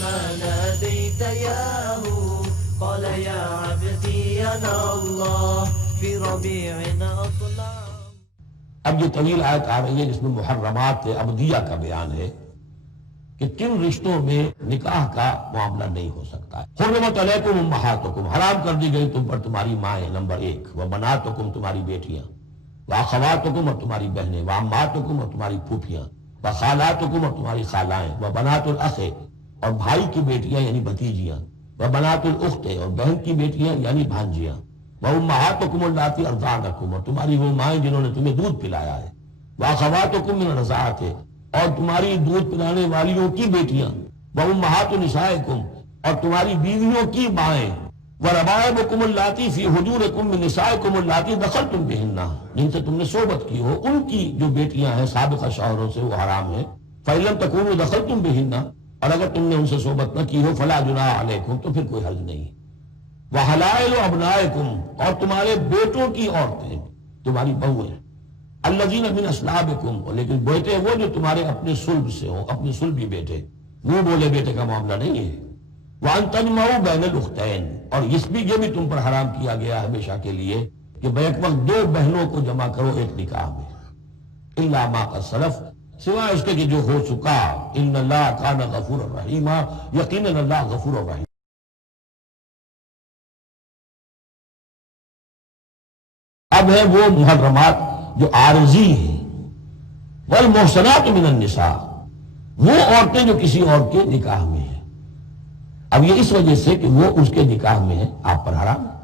ما ناديت ياه قال يا عبدي أنا الله في ربيع أطلع. اب یہ طویل آیت آ رہی ہے جس میں محرمات عبدیہ کا بیان ہے کہ کن رشتوں میں نکاح کا معاملہ نہیں ہو سکتا ہے. حرمت علیکم امہاتکم، حرام کر دی گئی تم پر تمہاری مائیں، نمبر 1، وبناتکم تمہاری بیٹیاں، واخواتکم اور تمہاری بہنیں، وعماتکم اور تمہاری پھوپھیاں، وخالاتکم اور تمہاری خالائیں، وبنات الاخ اور بھائی کی بیٹیاں یعنی بھتیجیاں، وبنات الاخت اور بہن کی بیٹیاں یعنی بھانجیاں، وامہاتکم اللاتی ارضعنکم اور تمہاری وہ مائیں جنہوں نے تمہیں دودھ پلایا ہے، واخواتکم من الرضاعۃ اور تمہاری دودھ پلانے والیوں کی بیٹیاں، وامہات نسائکم اور تمہاری بیویوں کی مائیں، وربائبکم اللاتی فی حجورکم من نسائکم اللاتی دخلتم بہن، جن سے تم نے صحبت کی ہو ان کی جو بیٹیاں ہیں سابقہ شوہروں سے وہ حرام ہیں. فإن لم تکونوا دخلتم بہن، اور اگر تم نے ان سے صحبت نہ کی ہو فلا جناح علیکم تو پھر کوئی حرج نہیں. وحلائل ابنائکم اور تمہارے بیٹوں کی عورتیں تمہاری بہویں، الذین من اصلابکم لیکن بیٹے وہ جو تمہارے اپنے صلب سے ہوں، اپنے صلبی بیٹے، منہ بولے بیٹے کا معاملہ نہیں ہے. وان تجمعوا بین الاختین اور یہ بھی تم پر حرام کیا گیا ہمیشہ کے لیے کہ بیک وقت دو بہنوں کو جمع کرو ایک نکاح میں. الا ما قد سلف سوائے اس کے کہ جو ہو چکا. ان اللہ کان غفور الرحیم، یقیناً اللہ غفور الرحیم. اب ہے وہ محرمات جو عارضی ہیں. والمحصنات من النساء وہ عورتیں جو کسی اور کے نکاح میں ہیں. اب یہ اس وجہ سے کہ وہ اس کے نکاح میں ہے آپ پر حرام ہے.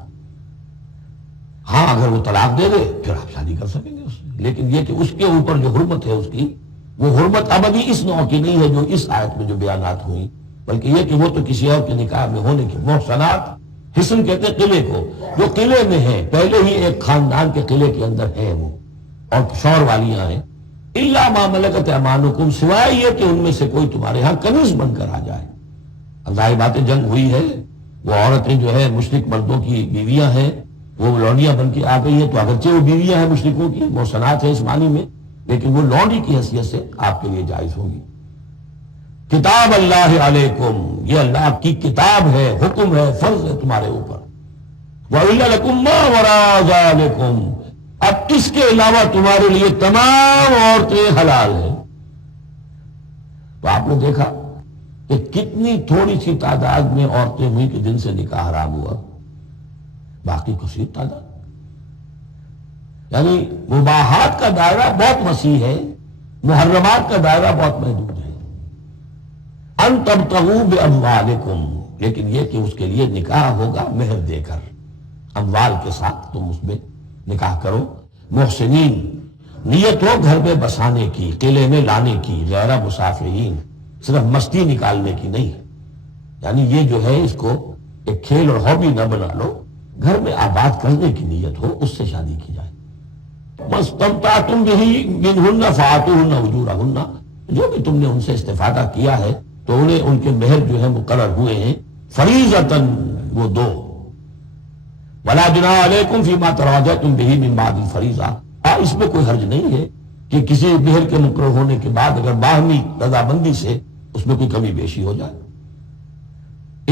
ہاں اگر وہ طلاق دے دے پھر آپ شادی کر سکیں گے اس سے، لیکن یہ کہ اس کے اوپر جو حرمت ہے اس کی وہ حرمت ابدی اس نوع کی نہیں ہے جو اس آیت میں جو بیانات ہوئی، بلکہ یہ کہ وہ تو کسی اور کے نکاح میں ہونے کی. محصنات حصن کہتے ہیں قلعے کو، جو قلعے میں ہیں پہلے ہی ایک خاندان کے قلعے کے اندر ہیں وہ اور شوہر والیاں ہیں. الا ما ملکت ایمانکم سوائے یہ کہ ان میں سے کوئی تمہارے ہاں کنیز بن کر آ جائے. اب ظاہر باتیں جنگ ہوئی ہے، وہ عورتیں جو ہے مشرک مردوں کی بیویاں ہیں وہ لونڈیاں بن کے آ گئی ہیں، تو اگرچہ وہ بیویاں ہیں مشرکوں کی، محصنات ہیں اس معنی میں، لیکن وہ لونڈی کی حیثیت سے آپ کے لیے جائز ہوگی. کتاب اللہ علیکم یہ اللہ کی کتاب ہے، حکم ہے، فرض ہے تمہارے اوپر. وَأُحِلَّ لَكُم مَّا وَرَاءَ ذَلِكُم اب اس کے علاوہ تمہارے لیے تمام عورتیں حلال ہیں. تو آپ نے دیکھا کہ کتنی تھوڑی سی تعداد میں عورتیں ہوئی کہ جن سے نکاح حرام ہوا، باقی کثیر تعداد. یعنی مباحات کا دائرہ بہت وسیع ہے، محرمات کا دائرہ بہت محدود ہے. ان تبتغوا باموالکم لیکن یہ کہ اس کے لیے نکاح ہوگا مہر دے کر، اموال کے ساتھ تم اس میں نکاح کرو. محسنین نیت ہو گھر میں بسانے کی، قلعے میں لانے کی، غیر مسافرین صرف مستی نکالنے کی نہیں. یعنی یہ جو ہے اس کو ایک کھیل اور ہابی نہ بنا لو، گھر میں آباد کرنے کی نیت ہو اس سے شادی کی جائے. مستمتعتم بہ منہن فآتوہن اجورہن جو بھی تم نے ان سے استفادہ کیا ہے تو انہیں ان کے مہر جو ہے مقرر ہوئے ہیں فریضۃً وہ دو. ولا جناح علیکم فیما تراجعتم بہ من بعد الفریضہ اس میں کوئی حرج نہیں ہے کہ کسی مہر کے مقرر ہونے کے بعد اگر باہمی رضامندی سے اس میں کوئی کمی بیشی ہو جائے.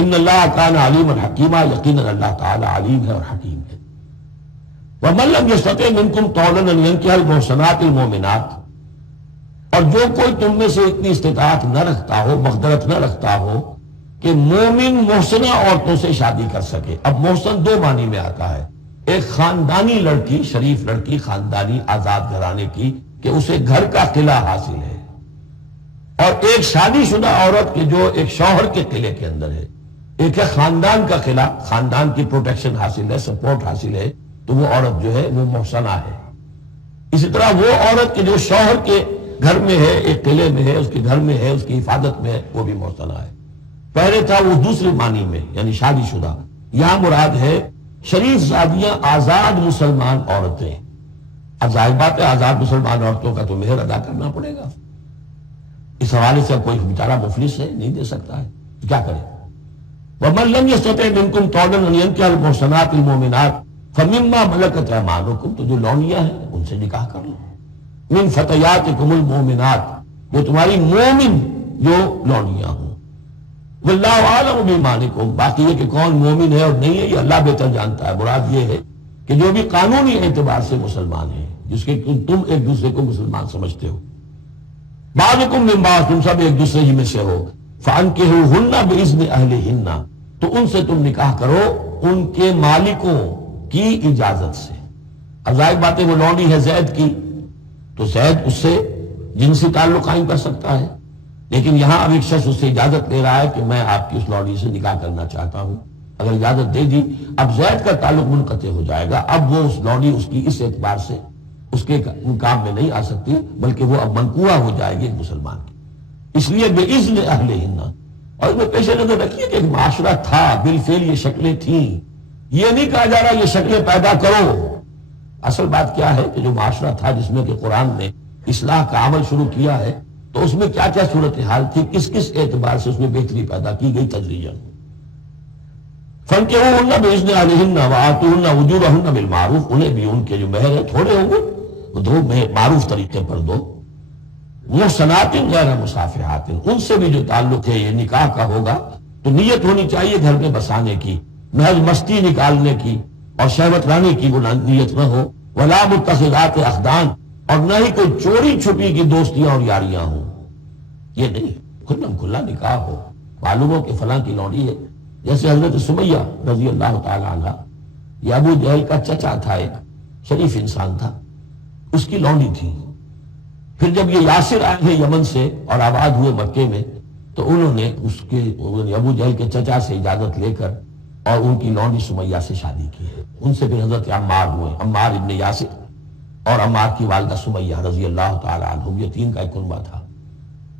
ان اللہ کان علیما حکیما یقینا اللہ تعالی علیم ہے اور حکیم ہے. ومن لم یستطع منکم طولا ان ینکح المحصنات المؤمنات اور جو کوئی تم میں سے اتنی استطاعت نہ رکھتا ہو، مقدرت نہ رکھتا ہو کہ مومن محسنہ عورتوں سے شادی کر سکے. اب محسن دو معنی میں آتا ہے، ایک خاندانی لڑکی، شریف لڑکی، خاندانی آزاد گھرانے کی کہ اسے گھر کا قلعہ حاصل ہے، اور ایک شادی شدہ عورت کے جو ایک شوہر کے قلعے کے اندر ہے. ایک ہے خاندان کا قلعہ، خاندان کی پروٹیکشن حاصل ہے، سپورٹ حاصل ہے، تو وہ عورت جو ہے وہ محسنہ ہے. اسی طرح وہ عورت کے جو شوہر کے گھر میں ہے، ایک قلعے میں ہے، اس کے گھر میں ہے، اس کی حفاظت میں ہے، وہ بھی محسنہ ہے. پہلے تھا وہ دوسری معنی میں یعنی شادی شدہ. یہاں مراد ہے شریف زادیاں، آزاد مسلمان عورتیں. اب ظاہر بات ہے آزاد مسلمان عورتوں کا تو مہر ادا کرنا پڑے گا. اس حوالے سے کوئی بیچارہ مفلس ہے نہیں دے سکتا ہے تو کیا کرے. وَمَن لَّمْ يَسْتَطِعْ مِنكُمْ طَوْلًا أَن يَنكِحَ الْمُحْصَنَاتِ الْمُؤْمِنَاتِ فَمِمَّا مَلَكَتْ أَيْمَانُكُمْ تو جو لونیاں ہیں ان سے نکاح کر لو. مِن فَتَيَاتِكُمُ الْمُؤْمِنَاتِ جو تمہاری مومن جو لونیاں ہوں. واللہ اعلم بایمانکم، باقی یہ کہ کون مومن ہے اور نہیں ہے یہ اللہ بہتر جانتا ہے۔ مراد یہ ہے کہ جو بھی قانونی اعتبار سے مسلمان ہیں، جس کے تم ایک دوسرے کو مسلمان سمجھتے ہو، بعضکم من بعض، تم سب ایک دوسرے ہی میں سے ہو، فانکحوہن باذن اہلہن، تو ان سے تم نکاح کرو ان کے مالکوں کی اجازت سے۔ اب ظاہر بات ہے وہ لونڈی ہے زید کی، تو زید اس سے جنسی تعلق قائم کر سکتا ہے، لیکن یہاں اب ایک شخص اس سے اجازت لے رہا ہے کہ میں آپ کی اس لونڈی سے نکاح کرنا چاہتا ہوں۔ اگر اجازت دے دی، اب زید کا تعلق منقطع ہو جائے گا، اب وہ اس لونڈی اس کی اس اعتبار سے اس کے کام میں نہیں آ سکتی، بلکہ وہ اب منقوہ ہو جائے گی ایک مسلمان کی۔ اس لیے باذن اہلہن، اور اس میں پیش نظر رکھیے کہ ایک معاشرہ تھا، بالفعل یہ شکلیں تھیں، یہ نہیں کہا جا رہا یہ شکلیں پیدا کرو۔ اصل بات کیا ہے کہ جو معاشرہ تھا جس میں کہ قرآن نے اصلاح کا عمل شروع کیا ہے، تو اس میں کیا کیا صورتحال تھی، کس کس اعتبار سے اس میں بہتری پیدا کی گئی تدریجاً۔ فانکحوہن باذن اہلہن وآتوہن اجورہن بالمعروف، انہیں بھی ان کے جو مہر ہے تھوڑے ہوں گے وہ دو معروف طریقے پر دو۔ محصنات غیر مسافحات، ان سے بھی جو تعلق ہے یہ نکاح کا ہوگا تو نیت ہونی چاہیے گھر میں بسانے کی، محض مستی نکالنے کی اور شہوت لانے کی وہ نیت نہ ہو۔ ولا متخذات اخدان، اور نہ ہی کوئی چوری چھپی کی دوستیاں اور یاریاں ہوں، یہ نہیں، کھلم کھلا نکاح ہو، معلوم ہو کہ فلاں کی لونڈی ہے۔ جیسے حضرت سمیہ رضی اللہ تعالی عنہ، یہ ابو جہل کا چچا تھا، ایک شریف انسان تھا، اس کی لونڈی تھی۔ پھر جب یہ یاسر آئے ہیں یمن سے اور آباد ہوئے مکے میں، تو انہوں نے اس کے ابو جہل کے چچا سے اجازت لے کر اور ان کی لونڈی سمیہ سے شادی کی ہے۔ ان سے پھر حضرت عمار ہوئے، عمار ابن یاسر اور عمار کی والدہ سمیہ رضی اللہ تعالی عنہ، یہ تین کا ایک کنبہ تھا۔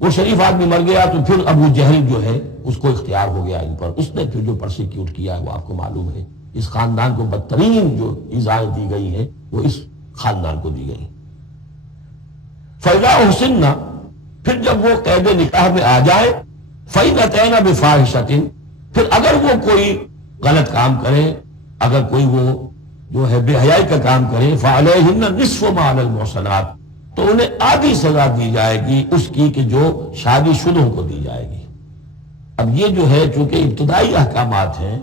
وہ شریف آدمی مر گیا تو پھر ابو جہل جو ہے اس کو اختیار ہو گیا ان پر، اس نے پھر جو پرسیکیوٹ کیا ہے وہ آپ کو معلوم ہے۔ اس خاندان کو بدترین جو ایذائیں دی گئی ہیں وہ اس خاندان کو دی گئی۔ فَإِذَا أُحْسِنَّ، پھر جب وہ قید نکاح میں آ جائے، فَإِنْ أَتَيْنَ بِفَاحِشَةٍ، پھر اگر وہ کوئی غلط کام کرے، اگر کوئی وہ جو ہے بے حیائی کا کام کرے، فَعَلَيْهِنَّ نِصْفُ مَا عَلَى الْمُحْصَنَاتِ، تو انہیں آدھی سزا دی جائے گی اس کی کہ جو شادی شدوں کو دی جائے گی۔ اب یہ جو ہے چونکہ ابتدائی احکامات ہیں،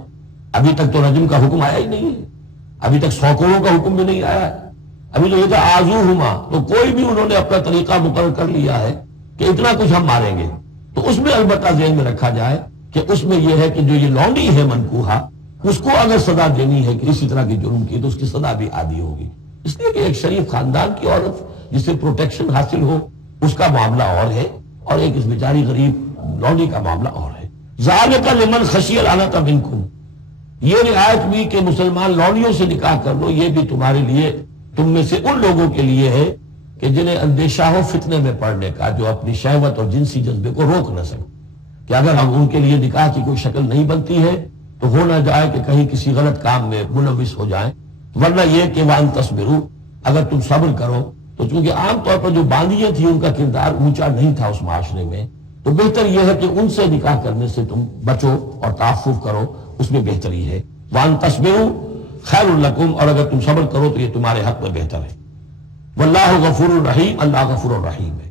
ابھی تک تو رجم کا حکم آیا ہی نہیں ہے، ابھی تک سوکڑوں کا حکم بھی نہیں آیا ہے، ابھی تو یہ تھا آزوہما، تو کوئی بھی انہوں نے اپنا طریقہ مقرر کر لیا ہے کہ اتنا کچھ ہم ماریں گے۔ تو اس میں البتہ ذہن میں رکھا جائے کہ اس میں یہ ہے کہ جو یہ لونڈی ہے منکوحہ، اس کو اگر سزا دینی ہے کہ اسی طرح کی جرم کی تو اس کی سزا بھی عادی ہوگی، اس لیے کہ ایک شریف خاندان کی عورت جسے پروٹیکشن حاصل ہو اس کا معاملہ اور ہے، اور ایک اس بیچاری غریب لونڈی کا معاملہ اور ہے۔ ذالک لمن خشی العنۃ منکم، یہ رعایت بھی کہ مسلمان لونڈیوں سے نکاح کر لو، یہ بھی تمہارے لیے، تم میں سے ان لوگوں کے لیے ہے کہ جنہیں اندیشہ ہو فتنے میں پڑنے کا، جو اپنی شہوت اور جنسی جذبے کو روک نہ سکے، کہ اگر ہم ان کے لیے نکاح کی کوئی شکل نہیں بنتی ہے تو ہو نہ جائے کہ کہیں کسی غلط کام میں ملوث ہو جائیں، ورنہ یہ کہ وان تصبروا، اگر تم صبر کرو، تو چونکہ عام طور پر جو باندیاں تھیں ان کا کردار اونچا نہیں تھا اس معاشرے میں، تو بہتر یہ ہے کہ ان سے نکاح کرنے سے تم بچو اور تعفف کرو، اس میں بہتری ہے۔ وان تصبروا خیر لکم، اور اگر تم صبر کرو تو یہ تمہارے حق میں بہتر ہے۔ واللہ غفور الرحیم، اللہ غفور الرحیم ہے۔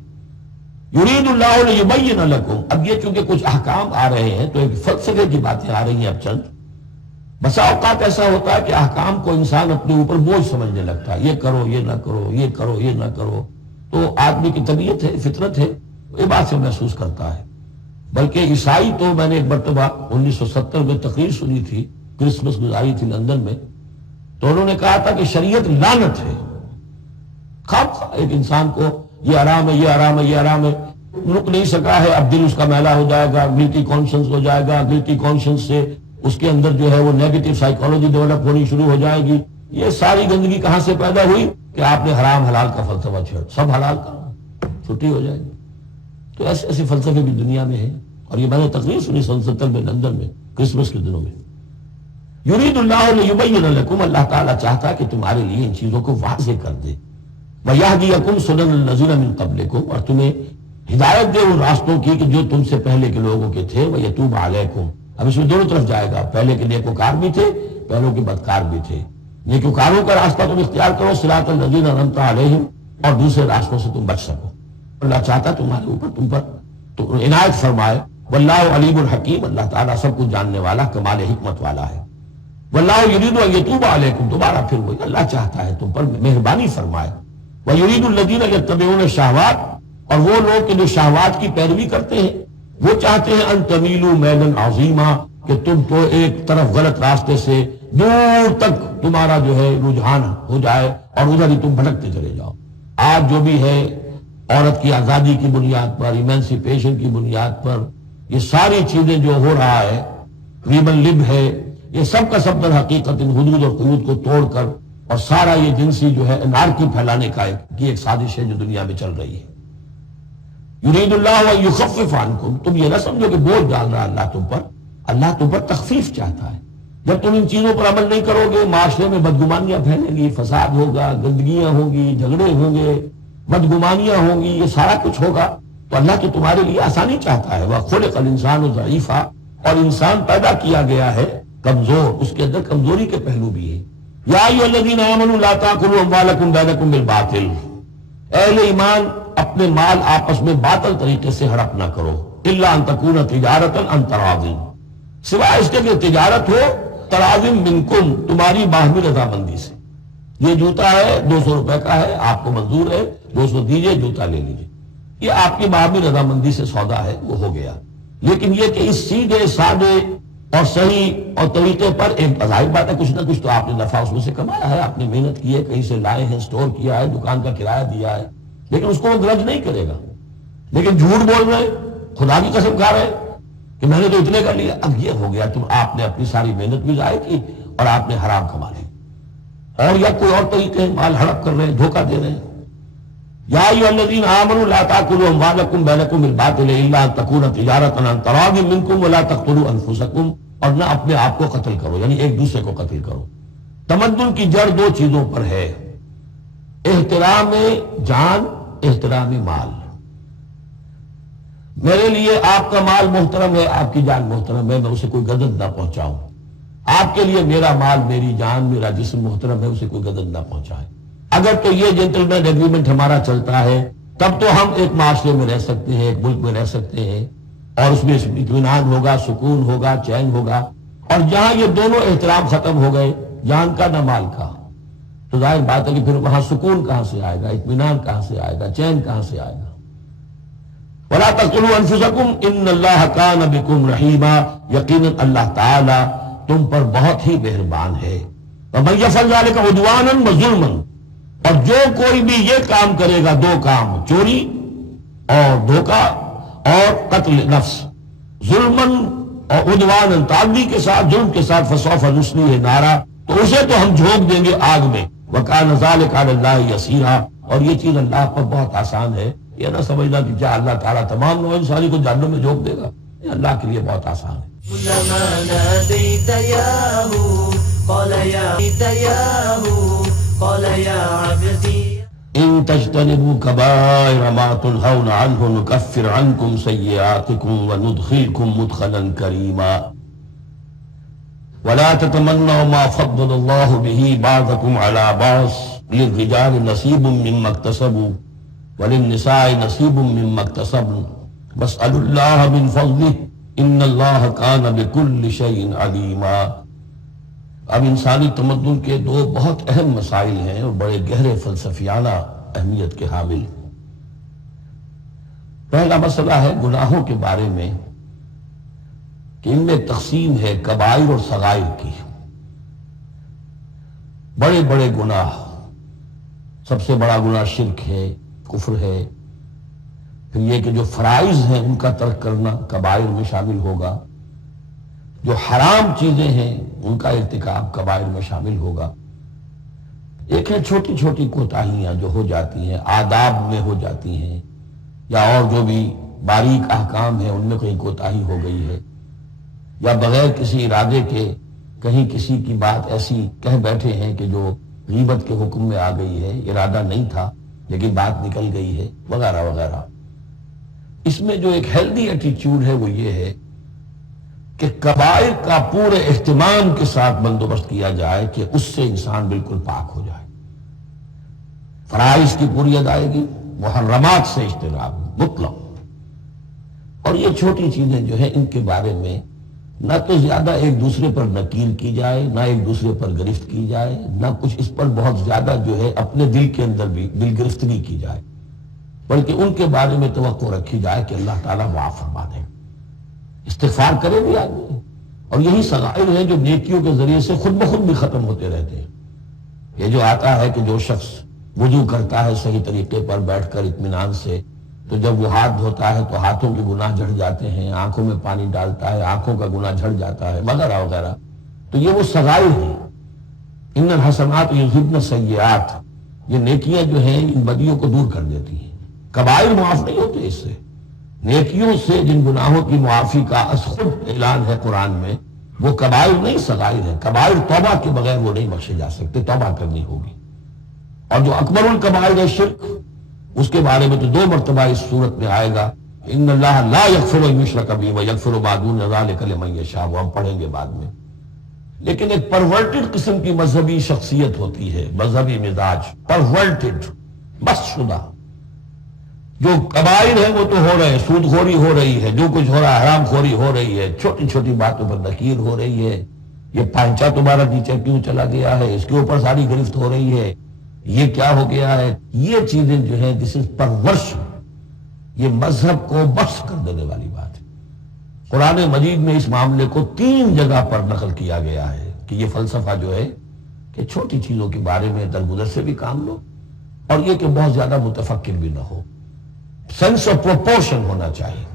یرید اللہ لیبین لکم، اب یہ چونکہ کچھ احکام آ رہے ہیں تو ایک فلسفے کی باتیں آ رہی ہیں اب چند۔ بسا اوقات ایسا ہوتا ہے کہ احکام کو انسان اپنے اوپر بوجھ سمجھنے لگتا ہے، یہ کرو یہ نہ کرو، یہ کرو یہ نہ کرو، تو آدمی کی طبیعت ہے، فطرت ہے، یہ بات سے محسوس کرتا ہے۔ بلکہ عیسائی تو میں نے ایک مرتبہ 1970 میں تقریر سنی تھی، کرسمس گزاری تھی لندن میں، تو انہوں نے کہا تھا کہ شریعت لعنت ہے۔ خواہ ایک انسان کو یہ آرام ہے، یہ آرام ہے، یہ آرام ہے، رک نہیں سکا ہے، اب دل اس کا میلا ہو جائے گا، گلٹی کانشنس ہو جائے گا، گلٹی کانشنس سے اس کے اندر جو ہے وہ نیگیٹو سائیکالوجی ڈیولپ ہونی شروع ہو جائے گی۔ یہ ساری گندگی کہاں سے پیدا ہوئی کہ آپ نے حرام حلال کا فلسفہ چھیڑ، سب حلال کا، چھٹی ہو جائے گی۔ تو ایسے ایسے فلسفے بھی دنیا میں ہیں، اور یہ میں نے تقریر سنی 1970 میں لندن میں کرسمس کے دنوں میں۔ یرید اللہ لیبین لکم، اللہ تعالیٰ چاہتا کہ تمہارے لیے ان چیزوں کو واضح کر دے۔ وَيَهْدِيَكُمْ سُنَنَ الَّذِينَ مِن قَبْلِكُمْ، اور تمہیں ہدایت دے ان راستوں کی کہ جو تم سے پہلے کے لوگوں کے تھے۔ وَيَتُوبَ عَلَيْكُمْ، اب اس میں دونوں طرف جائے گا، پہلے کے نیکوکار بھی تھے، پہلوں کے بدکار بھی تھے۔ نیکوکاروں کا راستہ تم اختیار کرو، صراط الذین انعمت علیہم، اور دوسرے راستوں سے تم بچ سکو۔ اللہ چاہتا تمہارے اوپر، تم پر تو عنایت فرمائے واللہ علیم الحکیم، اللہ تعالیٰ سب کچھ جاننے والا، کمال حکمت والا ہے۔ واللہ یرید ان یتوب علیکم، دوبارہ پھر وہی، اللہ چاہتا ہے تم پر مہربانی فرمائے۔ ویرید الذین یتبعون الشہوات، اور وہ لوگ کہ جو شہوات کی پیروی کرتے ہیں وہ چاہتے ہیں ان تمیلوا میلا عظیما، کہ تم تو ایک طرف غلط راستے سے دور تک تمہارا جو ہے رجحان ہو جائے اور ادھر ہی تم بھٹکتے چلے جاؤ۔ آج جو بھی ہے عورت کی آزادی کی بنیاد پر، ایمانسیپیشن کی بنیاد پر یہ ساری چیزیں جو ہو رہا ہے، ویمن لب ہے، یہ سب کا سب در حقیقت ان حدود اور قیود کو توڑ کر اور سارا یہ جنسی جو ہے انارکی پھیلانے کا ایک سازش ہے جو دنیا میں چل رہی ہے۔ یرید اللہ ان یخفف عنکم، تم یہ نہ سمجھو کہ بوجھ ڈال رہا اللہ تم پر، اللہ تم پر تخفیف چاہتا ہے۔ جب تم ان چیزوں پر عمل نہیں کرو گے، معاشرے میں بدگمانیاں پھیلیں گی، فساد ہوگا، گندگیاں ہوں گی، جھگڑے ہوں گے، بدگمانیاں ہوں گی، یہ سارا کچھ ہوگا تو اللہ تو تمہارے لیے آسانی چاہتا ہے۔ وَخُلِقَ الْإِنسَانُ ضَعِيفًا، اور انسان پیدا کیا گیا ہے کمزور، اس کے اندر کمزوری کے پہلو بھی ہے۔ یا ایھا الذین آمنوا لا تاکلوا اموالکم بینکم بالباطل، اہل ایمان اپنے مال آپس میں باطل طریقے سے ہڑپ نہ کرو، الا ان تکون تجارتا عن تراض، سوائے اس کے کہ تجارت ہو تراض منکم، تمہاری باہمی رضامندی سے۔ یہ جوتا ہے 200 روپے کا ہے، آپ کو منظور ہے 200 دیجئے، جوتا لے لیجئے، یہ آپ کی باہمی رضامندی سے سودا ہے، وہ ہو گیا۔ لیکن یہ کہ اس سیدھے سادے اور صحیح اور طریقے پر، ایک ظاہر بات ہے کچھ نہ کچھ تو آپ نے نفع اس میں سے کمایا ہے، آپ نے محنت کی ہے، کہیں سے لائے ہیں، سٹور کیا ہے، دکان کا کرایہ دیا ہے، لیکن اس کو وہ گرج نہیں کرے گا۔ لیکن جھوٹ بول رہے، خدا کی قسم کھا رہے کہ میں نے تو اتنے کا لیا، اب یہ ہو گیا تم، آپ نے اپنی ساری محنت بھی ضائع کی اور آپ نے حرام کما لی، اور یا کوئی اور طریقے مال ہڑپ کر رہے ہیں، دھوکہ دے رہے ہیں۔ یا ایھا الذین آمنوا لا تاکلوا اموالکم بینکم بالباطل الا ان تکون تجارتا عن تراض منکم ولا تقتلوا انفسکم، اور نہ اپنے آپ کو قتل کرو، یعنی ایک دوسرے کو قتل کرو۔ تمدن کی جڑ دو چیزوں پر ہے، احترام جان، احترام مال۔ میرے لیے آپ کا مال محترم ہے، آپ کی جان محترم ہے، میں اسے کوئی غضب نہ پہنچاؤں۔ آپ کے لیے میرا مال، میری جان، میرا جسم محترم ہے، اسے کوئی غضب نہ پہنچائے۔ اگر تو یہ جنٹلمین ایگریمنٹ ہمارا چلتا ہے تب تو ہم ایک معاشرے میں رہ سکتے ہیں، ایک ملک میں رہ سکتے ہیں، اور اس میں اطمینان ہوگا، سکون ہوگا، چین ہوگا۔ اور جہاں یہ دونوں احترام ختم ہو گئے، جان کا نہ مال کا، تو ظاہر بات ہے کہ پھر وہاں سکون کہاں سے آئے گا، اطمینان کہاں سے آئے گا، چین کہاں سے آئے گا۔ وَلَا تَقْتُلُوا أَنفُسَكُمْ إِنَّ اللَّهَ كَانَ بِكُمْ رَحِيمًا، یقیناً اللہ تعالیٰ تم پر بہت ہی مہربان ہے۔ وَمَن يَفْعَلْ ذَلِكَ عُدْوَانًا وَظُلْمًا، اور جو کوئی بھی یہ کام کرے گا، دو کام، چوری اور دھوکہ اور قتل نفس، ظلماً اور عدواناً، تعدی کے ساتھ، ظلم کے ساتھ، فسوف نصلیہ نارا، تو اسے تو ہم جھونک دیں گے آگ میں، وکان ذلک علی اللہ یسیرا، اور یہ چیز اللہ پر بہت آسان ہے۔ یہ نہ سمجھنا کہ کیا اللہ تعالیٰ تمام نوع انسانی کو جہنم میں جھونک دے گا، یہ اللہ کے لیے بہت آسان ہے۔ كلما ناديت ياه قال يا عبدي ان تجتنبوا كبائر ما تنهون عنه نكفر عنكم سيئاتكم وندخلكم مدخلا كريما ولا تتمنوا ما فضل الله به بعضكم على بعض للرجال نصيب مما اكتسبوا وللنساء نصيب مما اكتسبن واسألوا الله من فضله ان اللہ کان بکل شیء علیما۔ اب انسانی تمدن کے دو بہت اہم مسائل ہیں اور بڑے گہرے فلسفیانہ اہمیت کے حامل۔ پہلا مسئلہ ہے گناہوں کے بارے میں کہ ان میں تقسیم ہے کبائر اور صغائر کی۔ بڑے بڑے گناہ، سب سے بڑا گناہ شرک ہے، کفر ہے، پھر یہ کہ جو فرائض ہیں ان کا ترک کرنا کبائر میں شامل ہوگا، جو حرام چیزیں ہیں ان کا ارتکاب کبائر میں شامل ہوگا۔ ایک ہے چھوٹی چھوٹی کوتاہیاں جو ہو جاتی ہیں، آداب میں ہو جاتی ہیں، یا اور جو بھی باریک احکام ہیں ان میں کہیں کوتاہی ہو گئی ہے، یا بغیر کسی ارادے کے کہیں کسی کی بات ایسی کہہ بیٹھے ہیں کہ جو غیبت کے حکم میں آ گئی ہے، ارادہ نہیں تھا لیکن بات نکل گئی ہے، وغیرہ وغیرہ۔ اس میں جو ایک ہیلدی ایٹیچیوڈ ہے وہ یہ ہے کہ کبائر کا پورے اہتمام کے ساتھ بندوبست کیا جائے کہ اس سے انسان بالکل پاک ہو جائے، فرائض کی پوری ادائیگی، محرمات سے اجتناب مطلق، اور یہ چھوٹی چیزیں جو ہیں ان کے بارے میں نہ تو زیادہ ایک دوسرے پر نکیر کی جائے، نہ ایک دوسرے پر گرفت کی جائے، نہ کچھ اس پر بہت زیادہ جو ہے اپنے دل کے اندر بھی دل گرفتگی کی جائے، بلکہ ان کے بارے میں توقع رکھی جائے کہ اللہ تعالیٰ معاف فرما دے، استغفار کرے بھی آدمی۔ اور یہی صغائر ہیں جو نیکیوں کے ذریعے سے خود بخود بھی ختم ہوتے رہتے ہیں۔ یہ جو آتا ہے کہ جو شخص وضو کرتا ہے صحیح طریقے پر بیٹھ کر اطمینان سے، تو جب وہ ہاتھ دھوتا ہے تو ہاتھوں کے گناہ جھڑ جاتے ہیں، آنکھوں میں پانی ڈالتا ہے آنکھوں کا گناہ جھڑ جاتا ہے، وغیرہ وغیرہ، تو یہ وہ صغائر ہیں۔ ان الحسنات یذہبن السیئات، یہ نیکیاں جو ہیں ان بدیوں کو دور کر دیتی ہیں۔ کبائر معاف نہیں ہوتے اس سے، نیکیوں سے جن گناہوں کی معافی کا از خود اعلان ہے قرآن میں، وہ کبائر نہیں صغائر ہے۔ کبائر توبہ کے بغیر وہ نہیں بخشے جا سکتے، توبہ کرنی ہوگی۔ اور جو اکبر الکبائر ہے شرک، اس کے بارے میں تو 2 مرتبہ اس صورت میں آئے گا، ان اللہ لا یغفر ان یشرک بہ ویغفر ما دون ذلک لمن یشاء، وہ ہم پڑھیں گے بعد میں۔ لیکن ایک پرورٹڈ قسم کی مذہبی شخصیت ہوتی ہے، مذہبی مزاج، پرورٹڈ، بس شدہ۔ جو کبائر ہے وہ تو ہو رہے ہیں، سود خوری ہو رہی ہے، جو کچھ ہو رہا ہے حرام خوری ہو رہی ہے، چھوٹی چھوٹی باتوں پر نکیر ہو رہی ہے، یہ پانچا تمہارا نیچے کیوں چلا گیا ہے، اس کے اوپر ساری گرفت ہو رہی ہے، یہ کیا ہو گیا ہے، یہ چیزیں جو ہیں دس از پرورش، یہ مذہب کو بخش کر دینے والی بات ہے۔ قرآن مجید میں اس معاملے کو 3 جگہ پر نقل کیا گیا ہے کہ یہ فلسفہ جو ہے کہ چھوٹی چیزوں کے بارے میں درگزر سے بھی کام لو، اور یہ کہ بہت زیادہ متفکر بھی نہ ہو، سینس آف پروپورشن ہونا چاہیے۔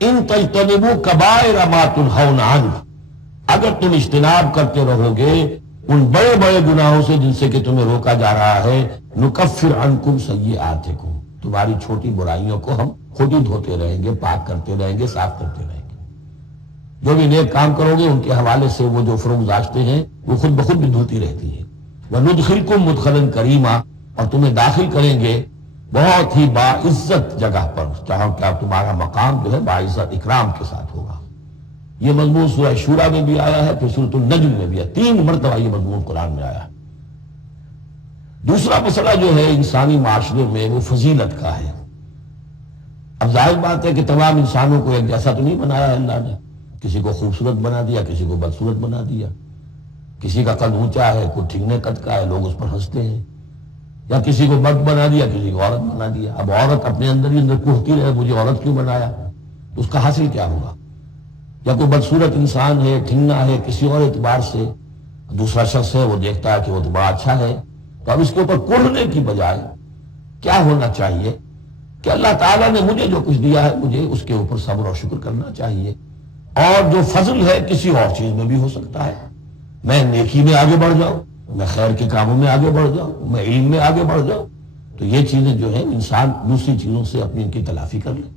ان تجتنبوا کبائر ما تنہون عنہ، اگر تم اجتناب کرتے رہو گے ان بڑے بڑے گناہوں سے جن سے کہ تمہیں روکا جا رہا ہے، نکفر عنکم سیئاتکم، تمہاری چھوٹی برائیوں کو ہم خود ہی دھوتے رہیں گے، پاک کرتے رہیں گے، صاف کرتے رہیں گے۔ جو بھی نیک کام کرو گے ان کے حوالے سے وہ جو فروغ گزاشتے ہیں وہ خود بخود بھی دھلتی رہتی ہیں۔ وندخلکم مدخلا کریما، اور تمہیں داخل کریں گے بہت ہی باعزت جگہ پر، جہاں کیا تمہارا مقام جو ہے باعزت اکرام کے ساتھ ہوگا۔ یہ مضمون سورہ شورى میں بھی آیا ہے، پھر سورۃ النجم میں بھی ہے، 3 مرتبہ یہ مضمون قرآن میں آیا ہے۔ دوسرا مسئلہ جو ہے انسانی معاشرے میں وہ فضیلت کا ہے۔ اب ظاہر بات ہے کہ تمام انسانوں کو ایک جیسا تو نہیں بنایا ہے اللہ نے، کسی کو خوبصورت بنا دیا، کسی کو بدصورت بنا دیا، کسی کا قد اونچا ہے، کوئی ٹھنگنے قد کا ہے، لوگ اس پر ہنستے ہیں، یا کسی کو مرد بنا دیا، کسی کو عورت بنا دیا۔ اب عورت اپنے اندر ہی اندر کوہتی رہے مجھے عورت کیوں بنایا، تو اس کا حاصل کیا ہوگا؟ یا کوئی بدصورت انسان ہے، ٹھنگنا ہے کسی اور اعتبار سے، دوسرا شخص ہے وہ دیکھتا ہے کہ وہ تو بڑا اچھا ہے، تو اب اس کے اوپر کوڑنے کی بجائے کیا ہونا چاہیے کہ اللہ تعالیٰ نے مجھے جو کچھ دیا ہے مجھے اس کے اوپر صبر اور شکر کرنا چاہیے، اور جو فضل ہے کسی اور چیز میں بھی ہو سکتا ہے، میں نیکی میں آگے بڑھ جاؤں، میں خیر کے کاموں میں آگے بڑھ جاؤں، میں علم میں آگے بڑھ جاؤں، تو یہ چیزیں جو ہیں انسان دوسری چیزوں سے اپنی ان کی تلافی کر لے،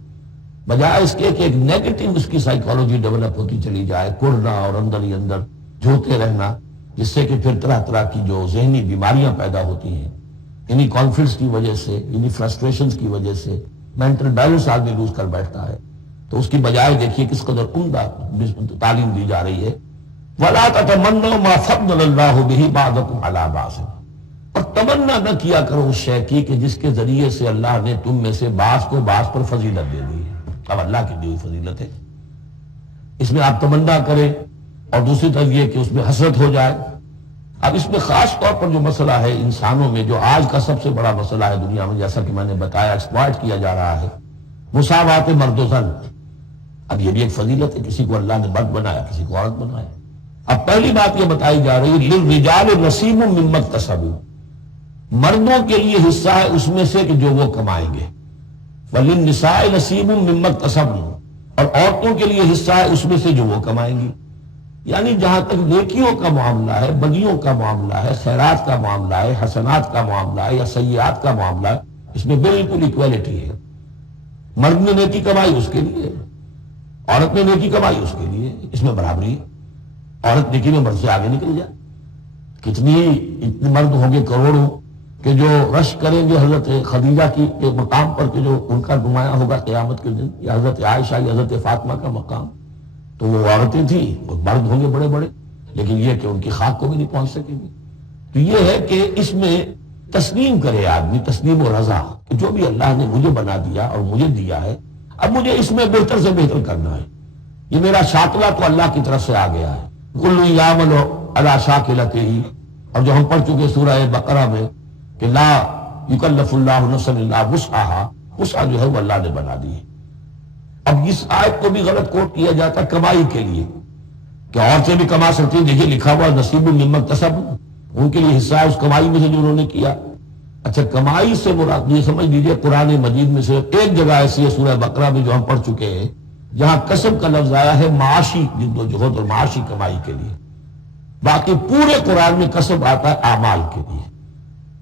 بجائے اس کے کہ ایک نیگیٹو اس کی سائیکالوجی ڈیولپ ہوتی چلی جائے، کوڑنا اور اندر ہی اندر جھوتے رہنا، جس سے کہ پھر طرح طرح کی جو ذہنی بیماریاں پیدا ہوتی ہیں، انہی کانفلکٹس کی وجہ سے، انہی فرسٹریشنز کی وجہ سے مینٹل بیلنس آدمی لوز کر بیٹھتا ہے۔ تو اس کی بجائے دیکھیے کس قدر عمدہ تعلیم دی جا رہی ہے، وَلَا تَتَمَنَّوْا مَا فَضَّلَ اللَّهُ بِهِ بَعْضَكُمْ عَلَىٰ بَعْضٍ، اور تمنا نہ کیا کرو اس شے کی کہ جس کے ذریعے سے اللہ نے تم میں سے بعض کو بعض پر فضیلت دے دی ہے۔ اب اللہ کی دی ہوئی فضیلت ہے، اس میں آپ تمنا کریں، اور دوسری طرف یہ کہ اس میں حسرت ہو جائے۔ اب اس میں خاص طور پر جو مسئلہ ہے انسانوں میں، جو آج کا سب سے بڑا مسئلہ ہے دنیا میں، جیسا کہ میں نے بتایا ایکسپلائٹ کیا جا رہا ہے، مساوات مرد و زن۔ اب یہ بھی ایک فضیلت ہے، کسی کو اللہ نے مرد بنایا، کسی کو عورت بنایا۔ اب پہلی بات یہ بتائی جا رہی ہے للرجال نصیب مما اکتسبوا، مردوں کے لیے حصہ ہے اس میں سے کہ جو وہ کمائیں گے، وللنساء نصیب مما اکتسبن، اور عورتوں کے لیے حصہ ہے اس میں سے جو وہ کمائیں گی۔ یعنی جہاں تک نیکیوں کا معاملہ ہے، بدیوں کا معاملہ ہے، خیرات کا معاملہ ہے، حسنات کا معاملہ ہے یا سیئات کا معاملہ ہے، اس میں بالکل ایکویلٹی ہے۔ مرد نے نیکی کمائی اس کے لیے، عورت نے نیکی کمائی اس کے لیے، اس میں برابری ہے۔ عورت نیکی میں مرد سے آگے نکل جائے، اتنے مرد ہوں گے کروڑوں کہ جو رش کریں گے حضرت خدیجہ کی مقام پر، کہ جو ان کا نمایاں ہوگا قیامت کے دن، یا حضرت عائشہ یا حضرت فاطمہ کا مقام، تو وہ عورتیں تھیں، اور مرد ہوں گے بڑے بڑے، لیکن یہ کہ ان کی خاک کو بھی نہیں پہنچ سکیں گے۔ تو یہ ہے کہ اس میں تسلیم کرے آدمی، تسلیم و رضا، کہ جو بھی اللہ نے مجھے بنا دیا اور مجھے دیا ہے، اب مجھے اس میں بہتر سے بہتر کرنا ہے. یہ میرا شاکلہ تو اللہ کی طرف سے آ گیا ہے. کل یعمل علی شاکلتہ، اور جو ہم پڑھ چکے سورہ بقرہ میں کہ لا یکلف اللہ نفسا الا وسعہا، وسع جو ہے وہ اللہ نے بنا دی ہے. اب اس آیت کو بھی غلط کوٹ کیا جاتا ہے کمائی کے لیے کہ عورتیں بھی کما سکتی ہیں. دیکھیے لکھا ہوا نصیب مما اکتسبوا، ان کے لیے حصہ ہے اس کمائی میں سے جو انہوں نے کیا. اچھا کمائی سے مراد یہ سمجھ لیجیے قرآن مجید میں صرف ایک جگہ ایسی ہے سورہ بقرہ میں جو ہم پڑھ چکے ہیں جہاں کسب کا لفظ آیا ہے معاشی جد و جہد اور معاشی کمائی کے لیے. باقی پورے قرآن میں کسب آتا ہے اعمال کے لیے،